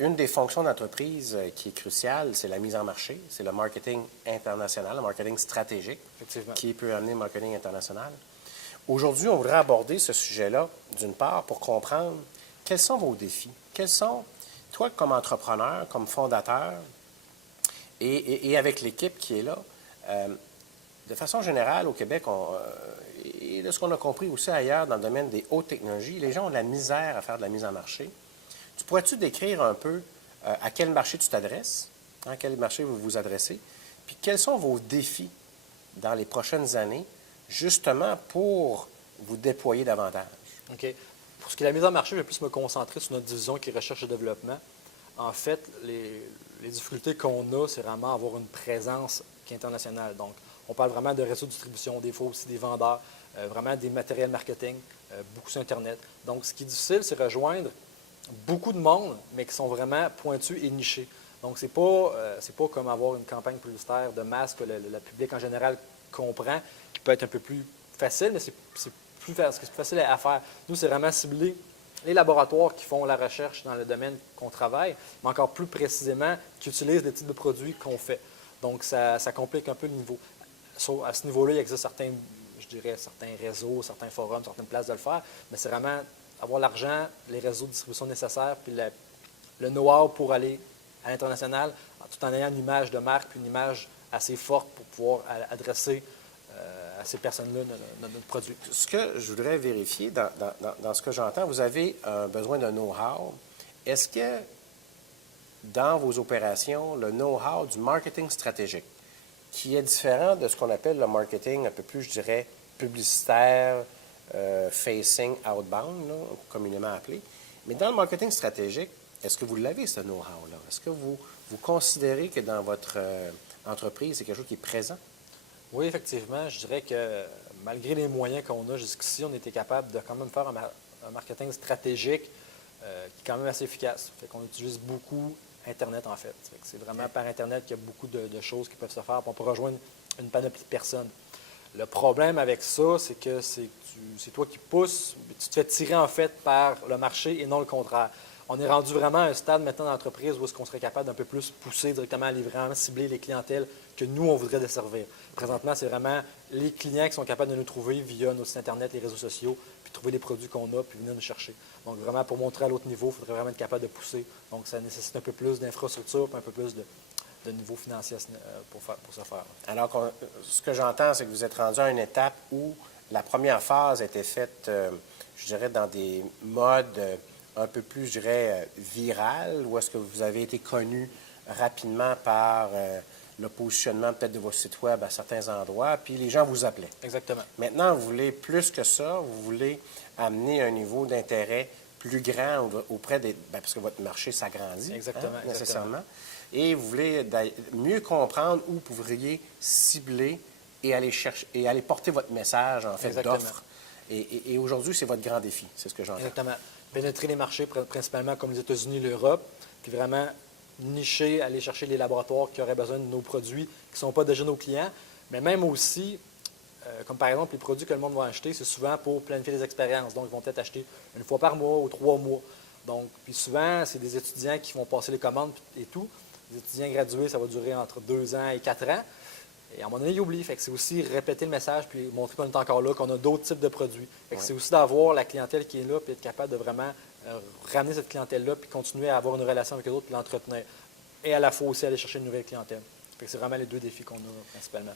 Une des fonctions d'entreprise qui est cruciale, c'est la mise en marché, c'est le marketing international, le marketing stratégique, Effectivement. qui peut amener le marketing international. Aujourd'hui, on voudrait aborder ce sujet-là, d'une part, pour comprendre quels sont vos défis. Quels sont, toi, comme entrepreneur, comme fondateur, et avec l'équipe qui est là, de façon générale, au Québec, et de ce qu'on a compris aussi ailleurs dans le domaine des hautes technologies, les gens ont de la misère à faire de la mise en marché. Tu pourrais-tu décrire un peu à quel marché tu t'adresses, à quel marché vous vous adressez, puis quels sont vos défis dans les prochaines années, justement pour vous déployer davantage? OK. Pour ce qui est de la mise en marché, je vais plus me concentrer sur notre division qui est recherche et développement. En fait, les difficultés qu'on a, c'est vraiment avoir une présence qui est internationale. Donc, on parle vraiment de réseau de distribution, des fois aussi des vendeurs, vraiment des matériels marketing, beaucoup sur Internet. Donc, ce qui est difficile, c'est rejoindre beaucoup de monde, mais qui sont vraiment pointus et nichés. Donc, c'est pas comme avoir une campagne publicitaire de masse que le public en général comprend, qui peut être un peu plus facile, mais c'est plus facile à faire. Nous, c'est vraiment cibler les laboratoires qui font la recherche dans le domaine qu'on travaille, mais encore plus précisément, qui utilisent les types de produits qu'on fait. Donc, ça complique un peu le niveau. À ce niveau-là, il existe certains réseaux, certains forums, certaines places de le faire, mais c'est vraiment avoir l'argent, les réseaux de distribution nécessaires, puis le know-how pour aller à l'international, tout en ayant une image de marque, puis une image assez forte pour pouvoir adresser à ces personnes-là notre produit. Ce que je voudrais vérifier dans ce que j'entends, vous avez besoin d'un know-how. Est-ce que dans vos opérations, le know-how du marketing stratégique, qui est différent de ce qu'on appelle le marketing un peu plus, je dirais, publicitaire, facing outbound, là, communément appelé. Mais dans le marketing stratégique, est-ce que vous l'avez, ce know-how-là? Est-ce que vous considérez que dans votre entreprise, c'est quelque chose qui est présent? Oui, effectivement. Je dirais que malgré les moyens qu'on a jusqu'ici, on était capable de quand même faire un marketing stratégique qui est quand même assez efficace. Fait qu'on utilise beaucoup Internet, en fait. C'est vraiment par Internet qu'il y a beaucoup de choses qui peuvent se faire. On peut rejoindre une panoplie de personnes. Le problème avec ça, c'est que c'est toi qui pousses, mais tu te fais tirer en fait par le marché et non le contraire. On est rendu vraiment à un stade maintenant d'entreprise où est-ce qu'on serait capable d'un peu plus pousser directement, aller vraiment cibler les clientèles que nous, on voudrait desservir. Présentement, c'est vraiment les clients qui sont capables de nous trouver via nos sites Internet, les réseaux sociaux, puis trouver les produits qu'on a, puis venir nous chercher. Donc, vraiment, pour montrer à l'autre niveau, il faudrait vraiment être capable de pousser. Donc, ça nécessite un peu plus d'infrastructure, puis un peu plus de niveau financier pour ce faire. Alors, ce que j'entends, c'est que vous êtes rendu à une étape où la première phase était faite, je dirais, dans des modes un peu plus, je dirais, viral, où est-ce que vous avez été connu rapidement par le positionnement peut-être de votre site web à certains endroits, puis les gens vous appelaient. Exactement. Maintenant, vous voulez plus que ça, vous voulez amener un niveau d'intérêt plus grand auprès des... parce que votre marché s'agrandit, Exactement, nécessairement. Et vous voulez mieux comprendre où vous pourriez cibler et aller chercher et aller porter votre message, en fait, d'offre. Et aujourd'hui, c'est votre grand défi, c'est ce que j'entends. Exactement. Pénétrer les marchés, principalement comme les États-Unis, l'Europe, puis vraiment nicher, aller chercher les laboratoires qui auraient besoin de nos produits, qui ne sont pas déjà nos clients, mais même aussi, comme par exemple les produits que le monde va acheter, c'est souvent pour planifier des expériences. Donc, ils vont peut-être acheter une fois par mois ou 3 mois. Donc, puis souvent, c'est des étudiants qui vont passer les commandes et tout. Les étudiants gradués, ça va durer entre 2 ans et 4 ans. Et à un moment donné, ils oublient. Fait que c'est aussi répéter le message puis montrer qu'on est encore là, qu'on a d'autres types de produits. Fait que c'est aussi d'avoir la clientèle qui est là puis être capable de vraiment ramener cette clientèle-là puis continuer à avoir une relation avec les autres puis l'entretenir. Et à la fois aussi aller chercher une nouvelle clientèle. Fait que c'est vraiment les deux défis qu'on a principalement.